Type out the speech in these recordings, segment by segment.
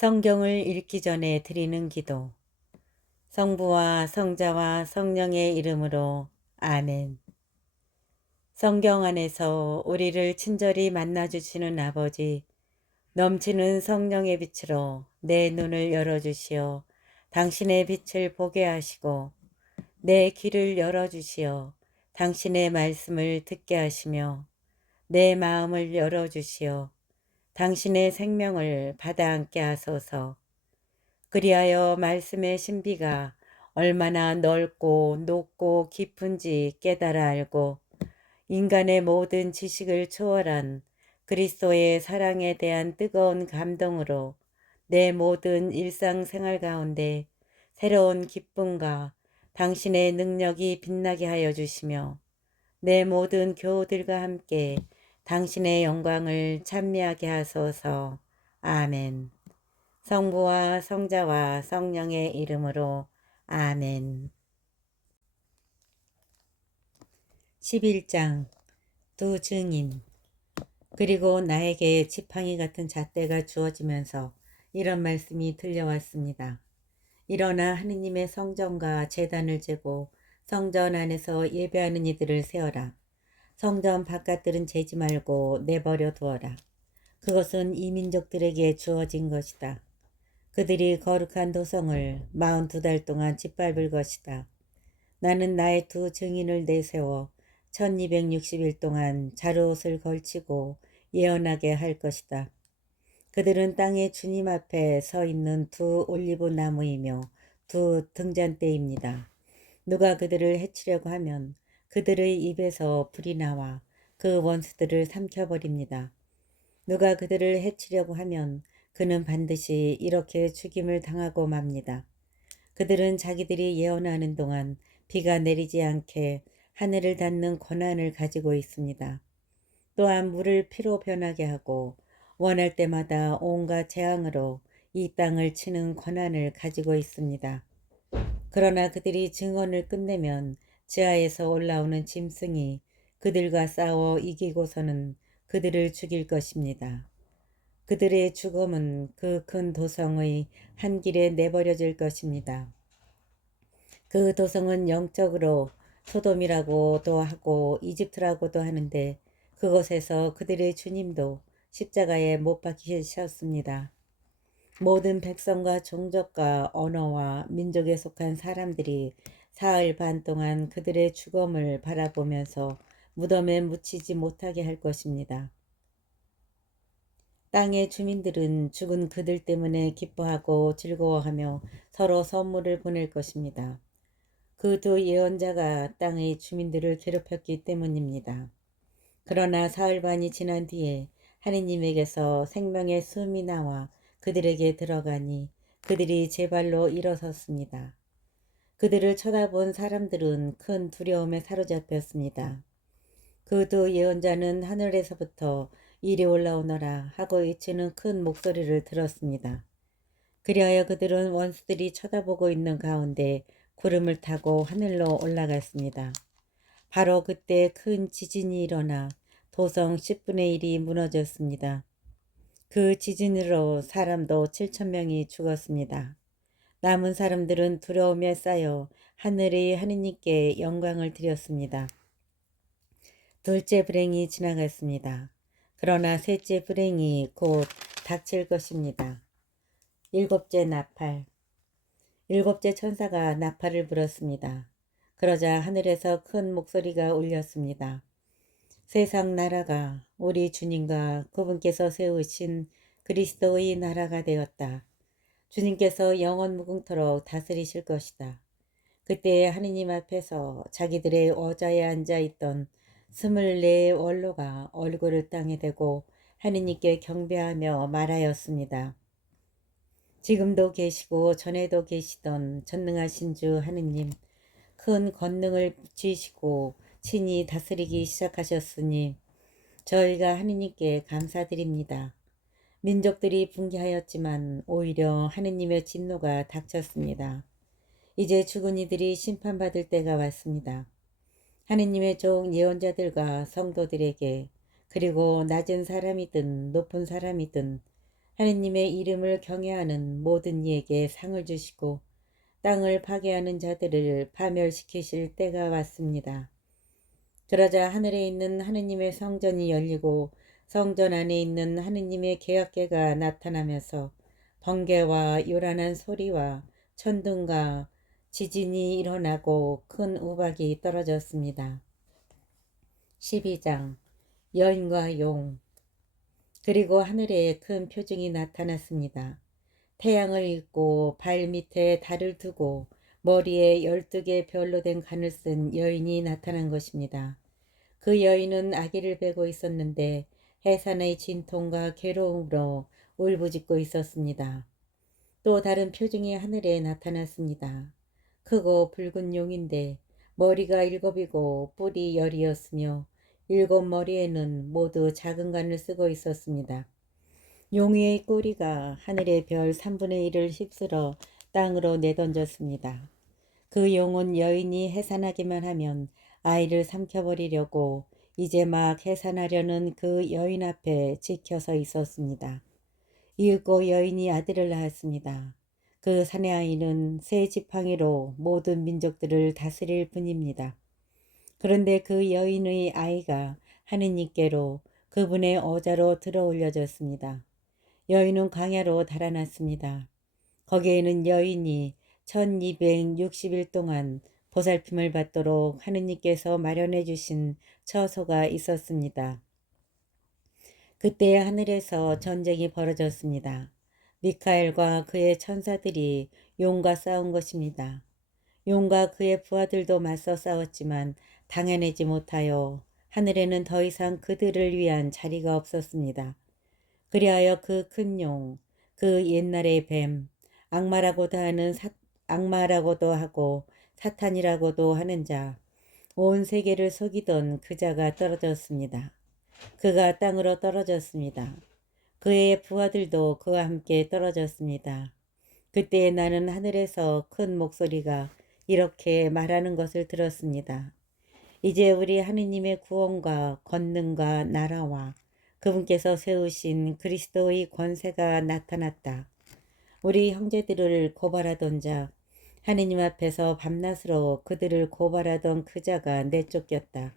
성경을 읽기 전에 드리는 기도. 성부와 성자와 성령의 이름으로 아멘. 성경 안에서 우리를 친절히 만나주시는 아버지, 넘치는 성령의 빛으로 내 눈을 열어주시어 당신의 빛을 보게 하시고, 내 귀를 열어주시어 당신의 말씀을 듣게 하시며, 내 마음을 열어주시어 당신의 생명을 받아 안게 하소서. 그리하여 말씀의 신비가 얼마나 넓고 높고 깊은지 깨달아 알고 인간의 모든 지식을 초월한 그리스도의 사랑에 대한 뜨거운 감동으로 내 모든 일상생활 가운데 새로운 기쁨과 당신의 능력이 빛나게 하여 주시며 내 모든 교우들과 함께 당신의 영광을 찬미하게 하소서. 아멘. 성부와 성자와 성령의 이름으로 아멘. 11장 두 증인. 그리고 나에게 지팡이 같은 잣대가 주어지면서 이런 말씀이 들려왔습니다. 일어나 하느님의 성전과 제단을 재고 성전 안에서 예배하는 이들을 세워라. 성전 바깥들은 재지 말고 내버려 두어라. 그것은 이민족들에게 주어진 것이다. 그들이 거룩한 도성을 42달 동안 짓밟을 것이다. 나는 나의 두 증인을 내세워 1260일 동안 자루옷을 걸치고 예언하게 할 것이다. 그들은 땅의 주님 앞에 서 있는 두 올리브 나무이며 두 등잔대입니다. 누가 그들을 해치려고 하면 그들의 입에서 불이 나와 그 원수들을 삼켜버립니다. 누가 그들을 해치려고 하면 그는 반드시 이렇게 죽임을 당하고 맙니다. 그들은 자기들이 예언하는 동안 비가 내리지 않게 하늘을 닫는 권한을 가지고 있습니다. 또한 물을 피로 변하게 하고 원할 때마다 온갖 재앙으로 이 땅을 치는 권한을 가지고 있습니다. 그러나 그들이 증언을 끝내면 지하에서 올라오는 짐승이 그들과 싸워 이기고서는 그들을 죽일 것입니다. 그들의 죽음은 그 큰 도성의 한 길에 내버려질 것입니다. 그 도성은 영적으로 소돔이라고도 하고 이집트라고도 하는데 그곳에서 그들의 주님도 십자가에 못 박히셨습니다. 모든 백성과 종족과 언어와 민족에 속한 사람들이 사흘 반 동안 그들의 죽음을 바라보면서 무덤에 묻히지 못하게 할 것입니다. 땅의 주민들은 죽은 그들 때문에 기뻐하고 즐거워하며 서로 선물을 보낼 것입니다. 그 두 예언자가 땅의 주민들을 괴롭혔기 때문입니다. 그러나 사흘 반이 지난 뒤에 하느님에게서 생명의 숨이 나와 그들에게 들어가니 그들이 제 발로 일어섰습니다. 그들을 쳐다본 사람들은 큰 두려움에 사로잡혔습니다. 그 두 예언자는 하늘에서부터 이리 올라오너라 하고 외치는 큰 목소리를 들었습니다. 그리하여 그들은 원수들이 쳐다보고 있는 가운데 구름을 타고 하늘로 올라갔습니다. 바로 그때 큰 지진이 일어나 도성 10분의 1이 무너졌습니다. 그 지진으로 사람도 7,000명이 죽었습니다. 남은 사람들은 두려움에 쌓여 하늘의 하느님께 영광을 드렸습니다. 둘째 불행이 지나갔습니다. 그러나 셋째 불행이 곧 닥칠 것입니다. 일곱째 나팔. 일곱째 천사가 나팔을 불었습니다. 그러자 하늘에서 큰 목소리가 울렸습니다. 세상 나라가 우리 주님과 그분께서 세우신 그리스도의 나라가 되었다. 주님께서 영원 무궁토록 다스리실 것이다. 그때 하느님 앞에서 자기들의 어자에 앉아있던 24 원로가 얼굴을 땅에 대고 하느님께 경배하며 말하였습니다. 지금도 계시고 전에도 계시던 전능하신 주 하느님, 큰 권능을 쥐시고 친히 다스리기 시작하셨으니 저희가 하느님께 감사드립니다. 민족들이 붕괴하였지만 오히려 하느님의 진노가 닥쳤습니다. 이제 죽은 이들이 심판받을 때가 왔습니다. 하느님의 종 예언자들과 성도들에게 그리고 낮은 사람이든 높은 사람이든 하느님의 이름을 경외하는 모든 이에게 상을 주시고 땅을 파괴하는 자들을 파멸시키실 때가 왔습니다. 그러자 하늘에 있는 하느님의 성전이 열리고 성전 안에 있는 하느님의 계약궤가 나타나면서 번개와 요란한 소리와 천둥과 지진이 일어나고 큰 우박이 떨어졌습니다. 12장 여인과 용. 그리고 하늘에 큰 표징이 나타났습니다. 태양을 입고 발 밑에 달을 두고 머리에 12개 별로 된 관을 쓴 여인이 나타난 것입니다. 그 여인은 아기를 베고 있었는데 해산의 진통과 괴로움으로 울부짖고 있었습니다. 또 다른 표징이 하늘에 나타났습니다. 크고 붉은 용인데 머리가 7이고 뿔이 10이었으며 7머리에는 모두 작은 관을 쓰고 있었습니다. 용의 꼬리가 하늘의 별 3분의 1을 휩쓸어 땅으로 내던졌습니다. 그 용은 여인이 해산하기만 하면 아이를 삼켜버리려고 이제 막 해산하려는 그 여인 앞에 지켜서 있었습니다. 이윽고 여인이 아들을 낳았습니다. 그 사내 아이는 새 지팡이로 모든 민족들을 다스릴 뿐입니다. 그런데 그 여인의 아이가 하느님께로 그분의 어자로 들어올려졌습니다. 여인은 광야로 달아났습니다. 거기에는 여인이 1260일 동안 보살핌을 받도록 하느님께서 마련해 주신 처소가 있었습니다. 그때 하늘에서 전쟁이 벌어졌습니다. 미카엘과 그의 천사들이 용과 싸운 것입니다. 용과 그의 부하들도 맞서 싸웠지만 당해내지 못하여 하늘에는 더 이상 그들을 위한 자리가 없었습니다. 그리하여 그 큰 용, 그 옛날의 뱀, 악마라고도 하고 사탄이라고도 하는 자, 온 세계를 속이던 그 자가 떨어졌습니다. 그가 땅으로 떨어졌습니다. 그의 부하들도 그와 함께 떨어졌습니다. 그때 나는 하늘에서 큰 목소리가 이렇게 말하는 것을 들었습니다. 이제 우리 하느님의 구원과 권능과 나라와 그분께서 세우신 그리스도의 권세가 나타났다. 우리 형제들을 고발하던 자, 하느님 앞에서 밤낮으로 그들을 고발하던 그 자가 내쫓겼다.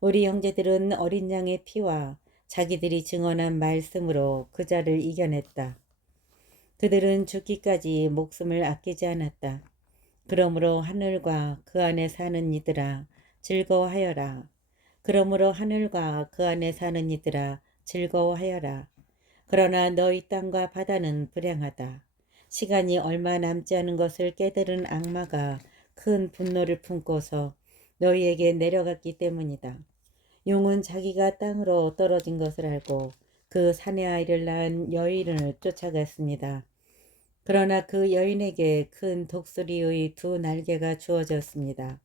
우리 형제들은 어린 양의 피와 자기들이 증언한 말씀으로 그 자를 이겨냈다. 그들은 죽기까지 목숨을 아끼지 않았다. 그러므로 하늘과 그 안에 사는 이들아 즐거워하여라. 그러므로 하늘과 그 안에 사는 이들아 즐거워하여라. 그러나 너희 땅과 바다는 불행하다. 시간이 얼마 남지 않은 것을 깨달은 악마가 큰 분노를 품고서 너희에게 내려갔기 때문이다. 용은 자기가 땅으로 떨어진 것을 알고 그 사내 아이를 낳은 여인을 쫓아갔습니다. 그러나 그 여인에게 큰 독수리의 2날개가 주어졌습니다.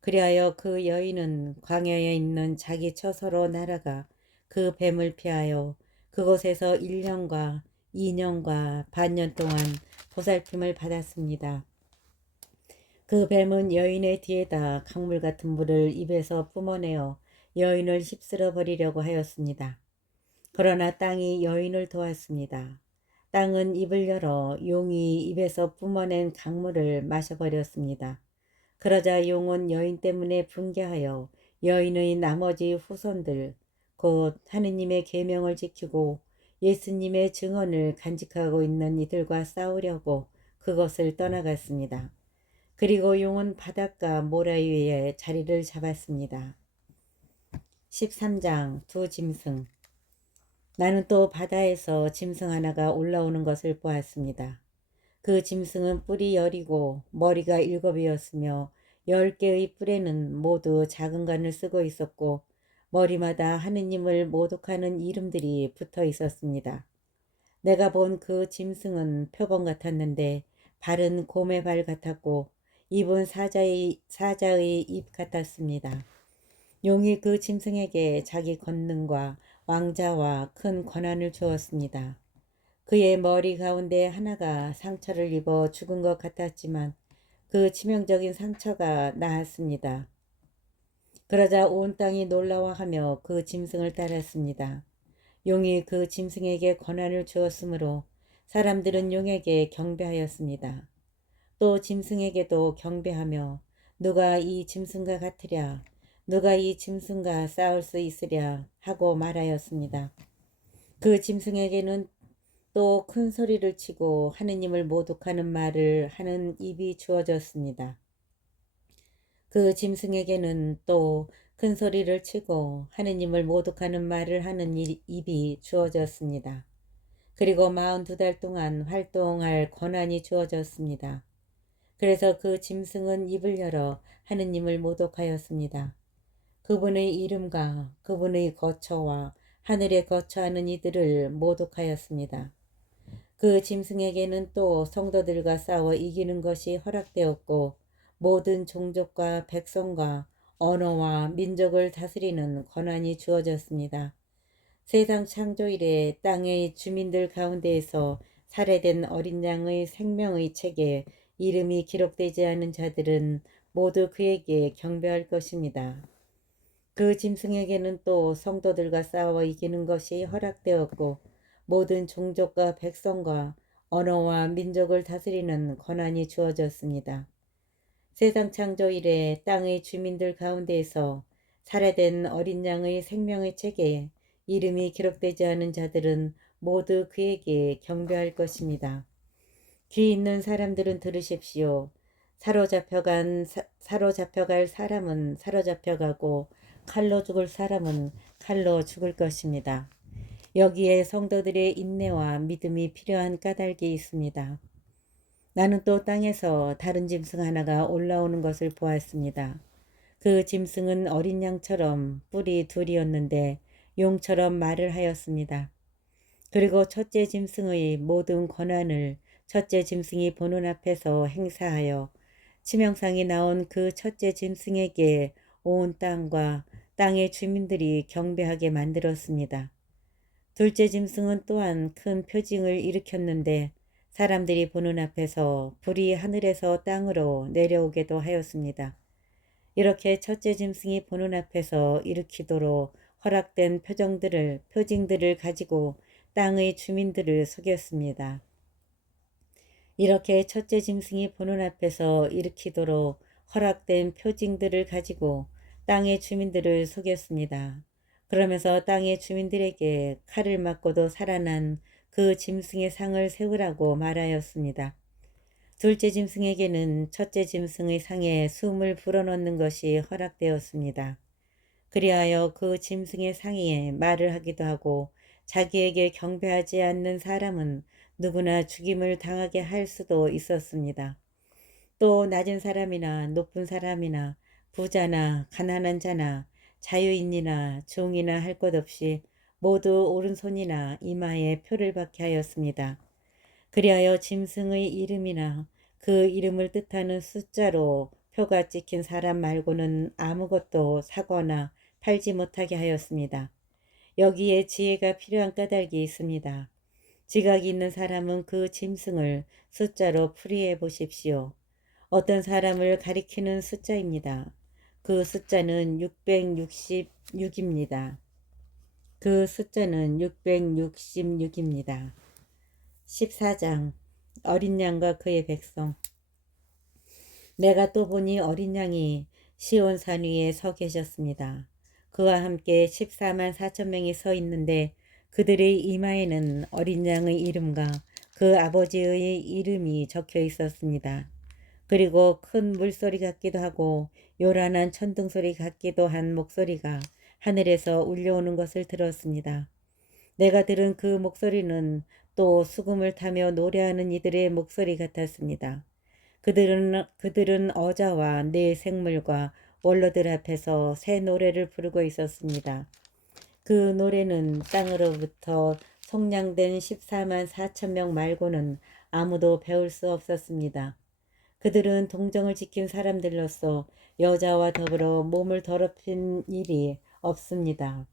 그리하여 그 여인은 광야에 있는 자기 처소로 날아가 그 뱀을 피하여 그곳에서 1년과 2년과 반년 동안 보살핌을 받았습니다. 그 뱀은 여인의 뒤에다 강물 같은 물을 입에서 뿜어내어 여인을 휩쓸어 버리려고 하였습니다. 그러나 땅이 여인을 도왔습니다. 땅은 입을 열어 용이 입에서 뿜어낸 강물을 마셔버렸습니다. 그러자 용은 여인 때문에 분개하여 여인의 나머지 후손들, 곧 하느님의 계명을 지키고 예수님의 증언을 간직하고 있는 이들과 싸우려고 그것을 떠나갔습니다. 그리고 용은 바닷가 모래 위에 자리를 잡았습니다. 13장 두 짐승. 나는 또 바다에서 짐승 하나가 올라오는 것을 보았습니다. 그 짐승은 뿔이 10이고 머리가 7이었으며 10개의 뿔에는 모두 작은 관을 쓰고 있었고 머리마다 하느님을 모독하는 이름들이 붙어 있었습니다. 내가 본 그 짐승은 표범 같았는데 발은 곰의 발 같았고 입은 사자의 입 같았습니다. 용이 그 짐승에게 자기 권능과 왕자와 큰 권한을 주었습니다. 그의 머리 가운데 하나가 상처를 입어 죽은 것 같았지만 그 치명적인 상처가 나았습니다. 그러자 온 땅이 놀라워하며 그 짐승을 따랐습니다. 용이 그 짐승에게 권한을 주었으므로 사람들은 용에게 경배하였습니다. 또 짐승에게도 경배하며 누가 이 짐승과 같으랴, 누가 이 짐승과 싸울 수 있으랴 하고 말하였습니다. 그 짐승에게는 또 큰 소리를 치고 하느님을 모독하는 말을 하는 입이 주어졌습니다. 그 짐승에게는 또 큰 소리를 치고 하느님을 모독하는 말을 하는 입이 주어졌습니다. 그리고 42달 동안 활동할 권한이 주어졌습니다. 그래서 그 짐승은 입을 열어 하느님을 모독하였습니다. 그분의 이름과 그분의 거처와 하늘에 거처하는 이들을 모독하였습니다. 그 짐승에게는 또 성도들과 싸워 이기는 것이 허락되었고 모든 종족과 백성과 언어와 민족을 다스리는 권한이 주어졌습니다. 세상 창조 이래 땅의 주민들 가운데에서 살해된 어린 양의 생명의 책에 이름이 기록되지 않은 자들은 모두 그에게 경배할 것입니다. 그 짐승에게는 또 성도들과 싸워 이기는 것이 허락되었고 모든 종족과 백성과 언어와 민족을 다스리는 권한이 주어졌습니다. 세상 창조 이래 땅의 주민들 가운데에서 살해된 어린 양의 생명의 책에 이름이 기록되지 않은 자들은 모두 그에게 경배할 것입니다. 귀 있는 사람들은 들으십시오. 사로잡혀갈 사람은 사로잡혀가고 칼로 죽을 사람은 칼로 죽을 것입니다. 여기에 성도들의 인내와 믿음이 필요한 까닭이 있습니다. 나는 또 땅에서 다른 짐승 하나가 올라오는 것을 보았습니다. 그 짐승은 어린 양처럼 뿔이 둘이었는데 용처럼 말을 하였습니다. 그리고 첫째 짐승의 모든 권한을 첫째 짐승이 보는 앞에서 행사하여 치명상이 나온 그 첫째 짐승에게 온 땅과 땅의 주민들이 경배하게 만들었습니다. 둘째 짐승은 또한 큰 표징을 일으켰는데 사람들이 보는 앞에서 불이 하늘에서 땅으로 내려오게도 하였습니다. 이렇게 첫째 짐승이 보는 앞에서 일으키도록 허락된 표징들을 가지고 땅의 주민들을 속였습니다. 이렇게 첫째 짐승이 보는 앞에서 일으키도록 허락된 표징들을 가지고 땅의 주민들을 속였습니다. 그러면서 땅의 주민들에게 칼을 맞고도 살아난 그 짐승의 상을 세우라고 말하였습니다. 둘째 짐승에게는 첫째 짐승의 상에 숨을 불어넣는 것이 허락되었습니다. 그리하여 그 짐승의 상에 말을 하기도 하고 자기에게 경배하지 않는 사람은 누구나 죽임을 당하게 할 수도 있었습니다. 또 낮은 사람이나 높은 사람이나 부자나 가난한 자나 자유인이나 종이나 할 것 없이 모두 오른손이나 이마에 표를 박게 하였습니다. 그리하여 짐승의 이름이나 그 이름을 뜻하는 숫자로 표가 찍힌 사람 말고는 아무것도 사거나 팔지 못하게 하였습니다. 여기에 지혜가 필요한 까닭이 있습니다. 지각이 있는 사람은 그 짐승을 숫자로 풀이해 보십시오. 어떤 사람을 가리키는 숫자입니다. 그 숫자는 666입니다. 그 숫자는 666입니다. 14장 어린 양과 그의 백성. 내가 또 보니 어린 양이 시온산 위에 서 계셨습니다. 그와 함께 14만 4천 명이 서 있는데 그들의 이마에는 어린 양의 이름과 그 아버지의 이름이 적혀 있었습니다. 그리고 큰 물소리 같기도 하고 요란한 천둥소리 같기도 한 목소리가 하늘에서 울려오는 것을 들었습니다. 내가 들은 그 목소리는 또 수금을 타며 노래하는 이들의 목소리 같았습니다. 그들은 어자와 네 생물과 원로들 앞에서 새 노래를 부르고 있었습니다. 그 노래는 땅으로부터 속량된 14만 4천 명 말고는 아무도 배울 수 없었습니다. 그들은 동정을 지킨 사람들로서 여자와 더불어 몸을 더럽힌 일이 없습니다.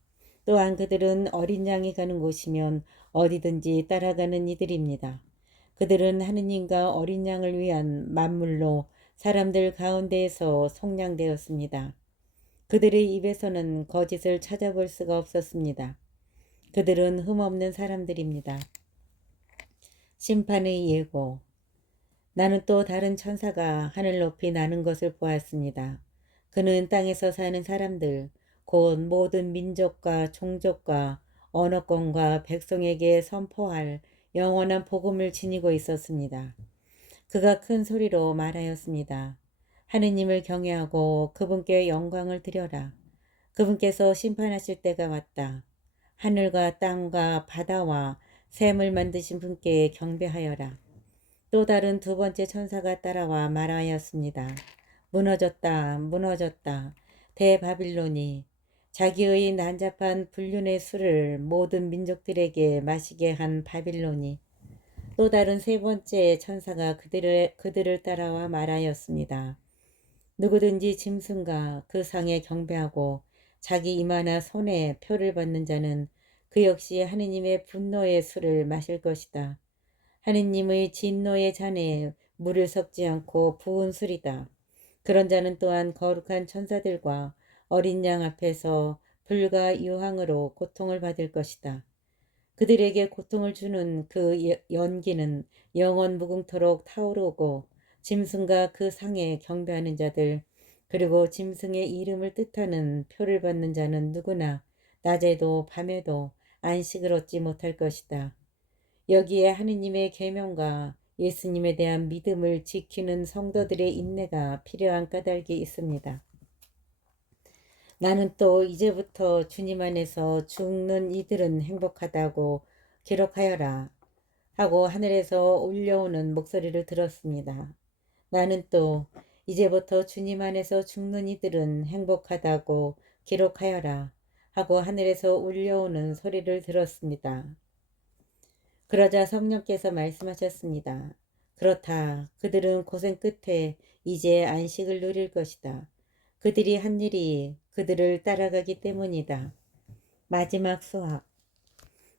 또한 그들은 어린 양이 가는 곳이면 어디든지 따라가는 이들입니다. 그들은 하느님과 어린 양을 위한 만물로 사람들 가운데에서 속량되었습니다. 그들의 입에서는 거짓을 찾아볼 수가 없었습니다. 그들은 흠없는 사람들입니다. 심판의 예고. 나는 또 다른 천사가 하늘 높이 나는 것을 보았습니다. 그는 땅에서 사는 사람들, 곧 모든 민족과 종족과 언어권과 백성에게 선포할 영원한 복음을 지니고 있었습니다. 그가 큰 소리로 말하였습니다. 하느님을 경외하고 그분께 영광을 드려라. 그분께서 심판하실 때가 왔다. 하늘과 땅과 바다와 샘을 만드신 분께 경배하여라. 또 다른 두 번째 천사가 따라와 말하였습니다. 무너졌다, 무너졌다. 대바빌론이 자기의 난잡한 불륜의 술을 모든 민족들에게 마시게 한 바빌론이. 또 다른 세 번째 천사가 그들을 따라와 말하였습니다. 누구든지 짐승과 그 상에 경배하고 자기 이마나 손에 표를 받는 자는 그 역시 하느님의 분노의 술을 마실 것이다. 하느님의 진노의 잔에 물을 섞지 않고 부은 술이다. 그런 자는 또한 거룩한 천사들과 어린 양 앞에서 불과 유황으로 고통을 받을 것이다. 그들에게 고통을 주는 그 연기는 영원 무궁토록 타오르고 짐승과 그 상에 경배하는 자들 그리고 짐승의 이름을 뜻하는 표를 받는 자는 누구나 낮에도 밤에도 안식을 얻지 못할 것이다. 여기에 하느님의 계명과 예수님에 대한 믿음을 지키는 성도들의 인내가 필요한 까닭이 있습니다. 나는 또 이제부터 주님 안에서 죽는 이들은 행복하다고 기록하여라 하고 하늘에서 울려오는 목소리를 들었습니다. 나는 또 이제부터 주님 안에서 죽는 이들은 행복하다고 기록하여라 하고 하늘에서 울려오는 소리를 들었습니다. 그러자 성령께서 말씀하셨습니다. 그렇다. 그들은 고생 끝에 이제 안식을 누릴 것이다. 그들이 한 일이 그들을 따라가기 때문이다. 마지막 수학.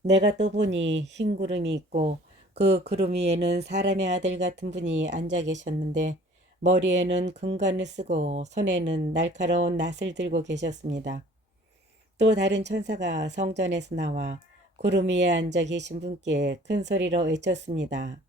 내가 또 보니 흰 구름이 있고 그 구름 위에는 사람의 아들 같은 분이 앉아 계셨는데 머리에는 금관을 쓰고 손에는 날카로운 낫을 들고 계셨습니다. 또 다른 천사가 성전에서 나와 구름 위에 앉아 계신 분께 큰 소리로 외쳤습니다.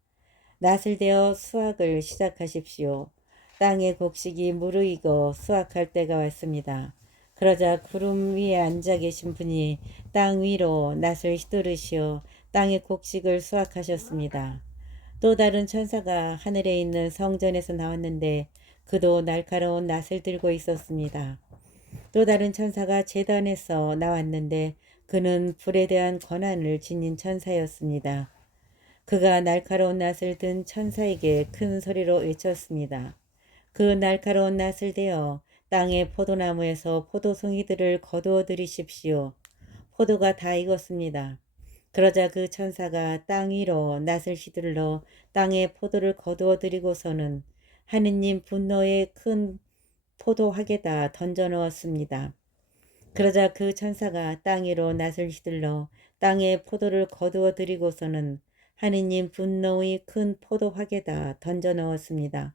낫을 대어 수확을 시작하십시오. 땅의 곡식이 무르익어 수확할 때가 왔습니다. 그러자 구름 위에 앉아 계신 분이 땅 위로 낫을 휘두르시어 땅의 곡식을 수확하셨습니다. 또 다른 천사가 하늘에 있는 성전에서 나왔는데 그도 날카로운 낫을 들고 있었습니다. 또 다른 천사가 제단에서 나왔는데 그는 불에 대한 권한을 지닌 천사였습니다. 그가 날카로운 낫을 든 천사에게 큰 소리로 외쳤습니다. 그 날카로운 낫을 대어 땅의 포도나무에서 포도송이들을 거두어 들이십시오. 포도가 다 익었습니다. 그러자 그 천사가 땅 위로 낫을 휘둘러 땅의 포도를 거두어 들이고서는 하느님 분노의 큰 포도하게다 던져 넣었습니다. 그러자 그 천사가 땅 위로 낫을 휘둘러 땅에 포도를 거두어 들이고서는 하느님 분노의 큰 포도확에다 던져 넣었습니다.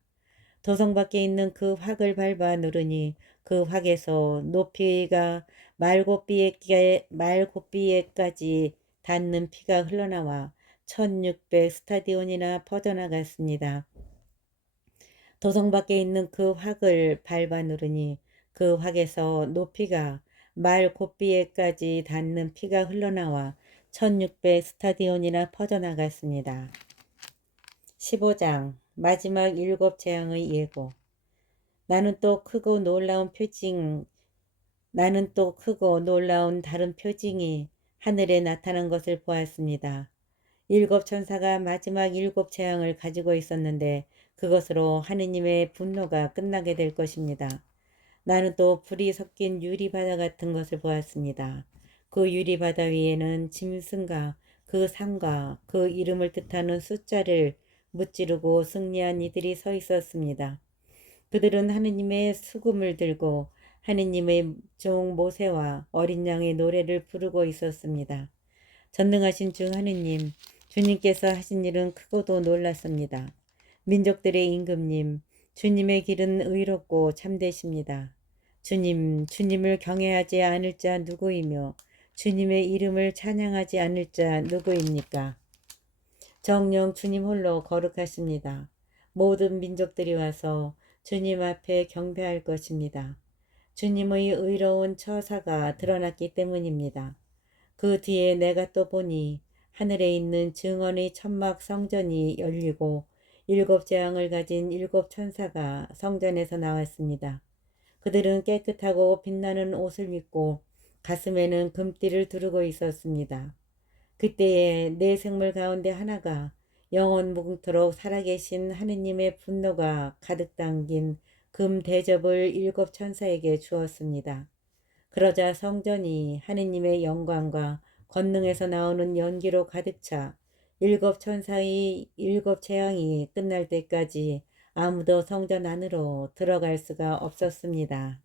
도성 밖에 있는 그 확을 밟아 누르니 그 확에서 높이가 말곶비에까지 닿는 피가 흘러나와 1600 스타디온이나 퍼져나갔습니다. 도성 밖에 있는 그 확을 밟아 누르니 그 확에서 높이가 말곶비에까지 닿는 피가 흘러나와 1600 스타디온이나 퍼져나갔습니다. 15장 마지막 일곱 재앙의 예고. 나는 또 크고 놀라운 다른 표징이 하늘에 나타난 것을 보았습니다. 일곱 천사가 마지막 일곱 재앙을 가지고 있었는데 그것으로 하느님의 분노가 끝나게 될 것입니다. 나는 또 불이 섞인 유리바다 같은 것을 보았습니다. 그 유리바다 위에는 짐승과 그 상과 그 이름을 뜻하는 숫자를 무찌르고 승리한 이들이 서 있었습니다. 그들은 하느님의 수금을 들고 하느님의 종 모세와 어린 양의 노래를 부르고 있었습니다. 전능하신 주 하느님, 주님께서 하신 일은 크고도 놀랐습니다. 민족들의 임금님, 주님의 길은 의롭고 참되십니다. 주님을 경외하지 않을 자 누구이며 주님의 이름을 찬양하지 않을 자 누구입니까? 정녕 주님 홀로 거룩하십니다. 모든 민족들이 와서 주님 앞에 경배할 것입니다. 주님의 의로운 처사가 드러났기 때문입니다. 그 뒤에 내가 또 보니 하늘에 있는 증언의 천막 성전이 열리고 일곱 재앙을 가진 일곱 천사가 성전에서 나왔습니다. 그들은 깨끗하고 빛나는 옷을 입고 가슴에는 금띠를 두르고 있었습니다. 그때에 네 생물 가운데 하나가 영원 무궁토록 살아계신 하느님의 분노가 가득 담긴 금 대접을 일곱 천사에게 주었습니다. 그러자 성전이 하느님의 영광과 권능에서 나오는 연기로 가득 차 일곱 천사의 일곱 재앙이 끝날 때까지 아무도 성전 안으로 들어갈 수가 없었습니다.